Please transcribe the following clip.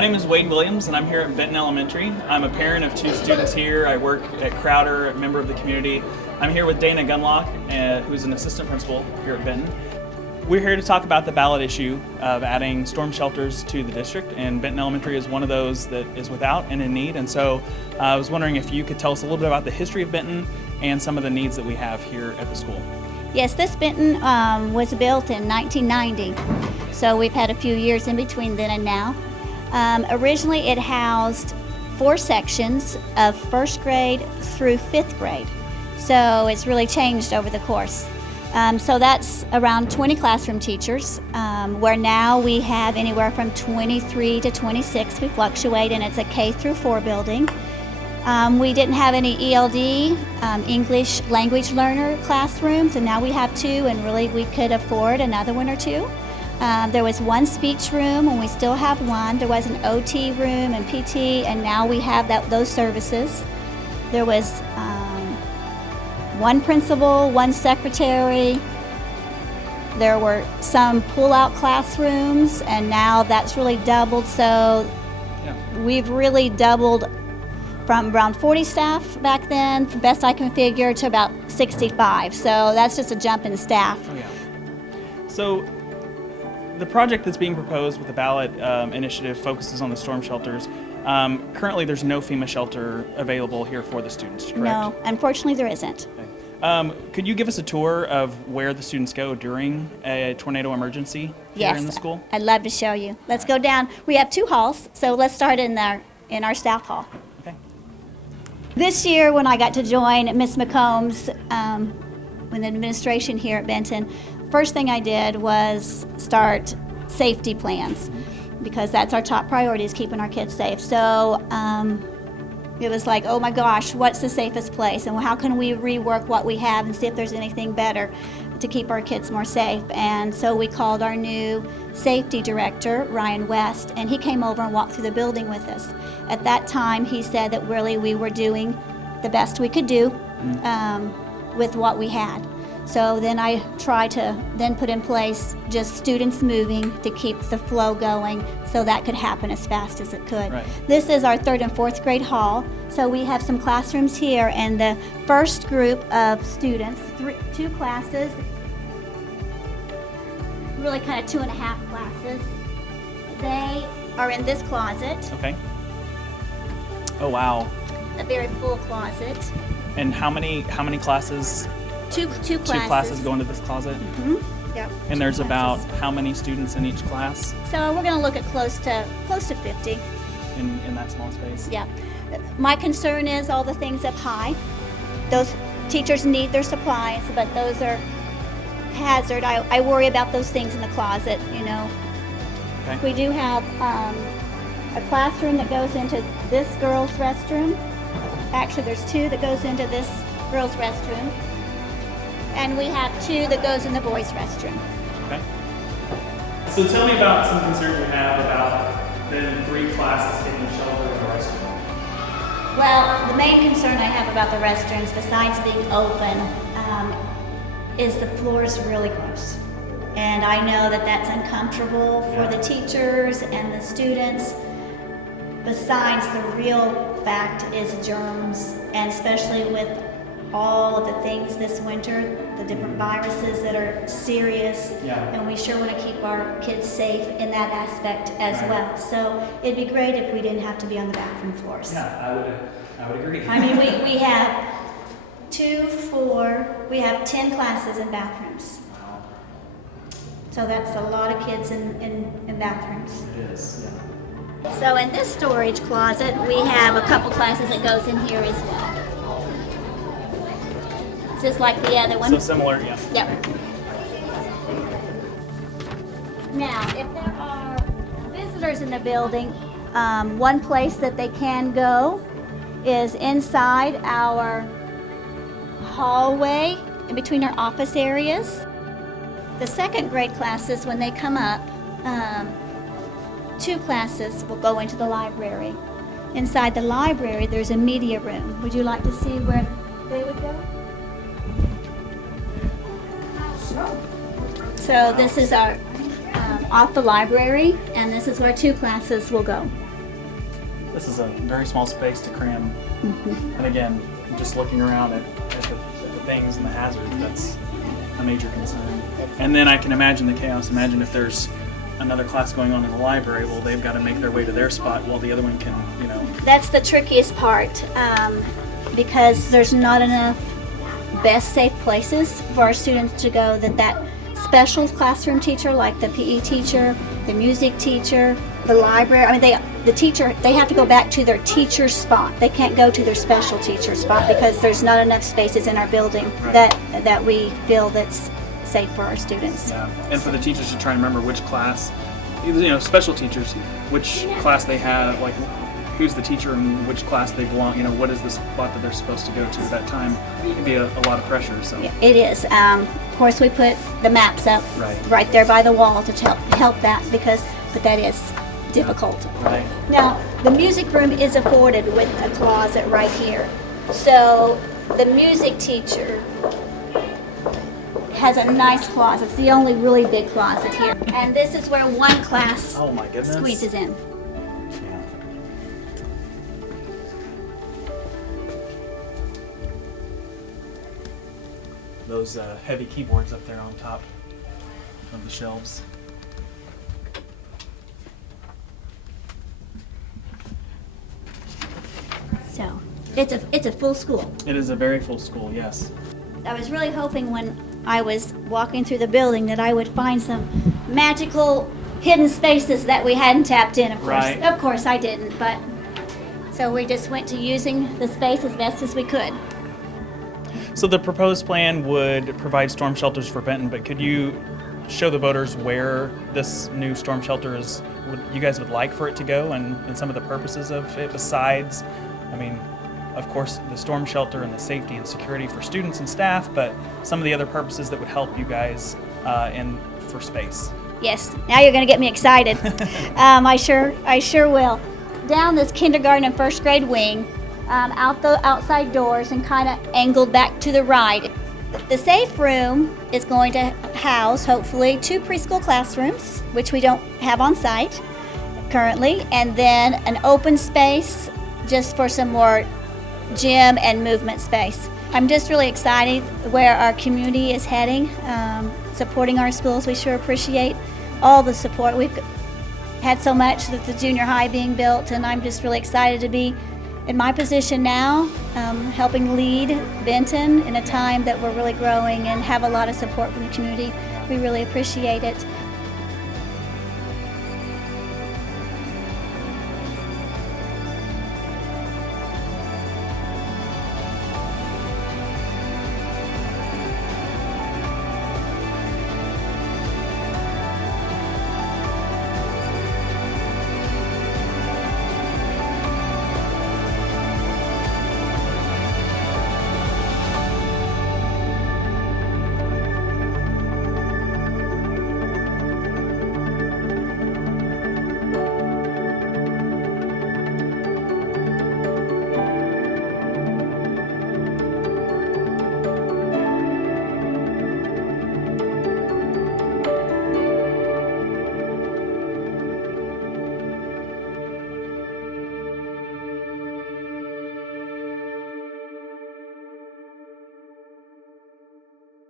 My name is Wade Williams, and I'm here at Benton Elementary. I'm a parent of two students here. I work at Crowder, a member of the community. I'm here with Dana Gunlock, who's an assistant principal here at Benton. We're here to talk about the ballot issue of adding storm shelters to the district, and Benton Elementary is one of those that is without and in need. And so I was wondering if you could tell us a little bit about the history of Benton and some of the needs that we have here at the school. Yes, this Benton was built in 1990, so we've had a few years in between then and now. Originally it housed 4 sections of first grade through 5th grade, so it's really changed over the course. So that's around 20 classroom teachers, where now we have anywhere from 23 to 26. We fluctuate, and it's a K through 4 building. We didn't have any ELD, English language learner classrooms, and now we have 2, and really we could afford another 1 or 2. There was 1 speech room, and we still have 1. There was an OT room and PT, and now we have those services. There was 1 principal, 1 secretary. There were some pull-out classrooms, and now that's really doubled. So we've really doubled from around 40 staff back then, from best I can figure, to about 65. So that's just a jump in staff. Oh, yeah. So the project that's being proposed with the ballot initiative focuses on the storm shelters. Currently, there's no FEMA shelter available here for the students, correct? No, unfortunately there isn't. Okay. Could you give us a tour of where the students go during a tornado emergency here in the school? I'd love to show you. Let's go down. We have 2 halls, so let's start in our staff hall. Okay. This year, when I got to join Ms. McCombs with the administration here at Benton, first thing I did was start safety plans, because that's our top priority, is keeping our kids safe. So it was like, oh my gosh, what's the safest place, and how can we rework what we have and see if there's anything better to keep our kids more safe. And so we called our new safety director, Ryan West, and he came over and walked through the building with us. At that time, he said that really we were doing the best we could do with what we had. So then I tried to then put in place just students moving to keep the flow going, so that could happen as fast as it could. Right. This is our 3rd and 4th grade hall. So we have some classrooms here, and the first group of students, 2 classes, really kind of 2.5 classes, they are in this closet. Okay. Oh, wow. A very full closet. And how many classes? Two classes. 2 classes go into this closet? Mm-hmm. Yep. And there's about how many students in each class? So we're going to look at close to 50 in that small space? Yeah. My concern is all the things up high. Those teachers need their supplies, but those are hazard. I worry about those things in the closet, you know. Okay. We do have a classroom that goes into this girls' restroom. Actually, there's 2 that goes into this girls' restroom. And we have 2 that goes in the boys' restroom. Okay. So tell me about some concerns you have about the 3 classes taking shelter in the restroom. Well, the main concern I have about the restrooms, besides being open, is the floor is really gross. And I know that that's uncomfortable for the teachers and the students. Besides, the real fact is germs, and especially with all of the things this winter, the different viruses that are serious, and we sure want to keep our kids safe in that aspect as well. So it'd be great if we didn't have to be on the bathroom floors. Yeah, I would agree. I mean, we have 2, 4, we have 10 classes in bathrooms. Wow. So that's a lot of kids in bathrooms. It is, yeah. So in this storage closet, we have a couple classes that goes in here as well. Just like the other one. So similar, yeah. Yep. Now, if there are visitors in the building, one place that they can go is inside our hallway, in between our office areas. The 2nd grade classes, when they come up, 2 classes will go into the library. Inside the library, there's a media room. Would you like to see where they would go? So this is our off the library, and this is where 2 classes will go. This is a very small space to cram. And again, just looking around at the things and the hazards, that's a major concern. And then I can imagine the chaos. Imagine if there's another class going on in the library, well, they've got to make their way to their spot while the other one can, you know. That's the trickiest part, because there's not enough best safe places for our students to go that special classroom teacher, like the PE teacher, the music teacher, the library, I mean, the teacher, they have to go back to their teacher spot. They can't go to their special teacher spot because there's not enough spaces in our building that we feel that's safe for our students. Yeah. And for the teachers to try and remember which class, you know, special teachers, which class they have, like who's the teacher and which class they belong, you know, what is the spot that they're supposed to go to at that time. It can be a lot of pressure. So yeah, it is. Of course, we put the maps up right there by the wall to help that, but that is difficult. Right. Now, the music room is afforded with a closet right here. So the music teacher has a nice closet. It's the only really big closet here. And this is where one class oh my goodness. squeezes in. Yeah. Those heavy keyboards up there on top of the shelves. So it's a full school. It is a very full school, yes. I was really hoping when I was walking through the building that I would find some magical hidden spaces that we hadn't tapped in, of course. Right. Of course I didn't, but so we just went to using the space as best as we could. So the proposed plan would provide storm shelters for Benton, but could you show the voters where this new storm shelter is, you guys would like for it to go, and some of the purposes of it besides, I mean, of course, the storm shelter and the safety and security for students and staff, but some of the other purposes that would help you guys for space. Yes, now you're going to get me excited. I sure will. Down this kindergarten and first grade wing, out the outside doors and kind of angled back to the right. The safe room is going to house, hopefully, 2 preschool classrooms, which we don't have on site currently, and then an open space just for some more gym and movement space. I'm just really excited where our community is heading, supporting our schools. We sure appreciate all the support. We've had so much with the junior high being built, and I'm just really excited to be in my position now, helping lead Benton in a time that we're really growing and have a lot of support from the community. We really appreciate it.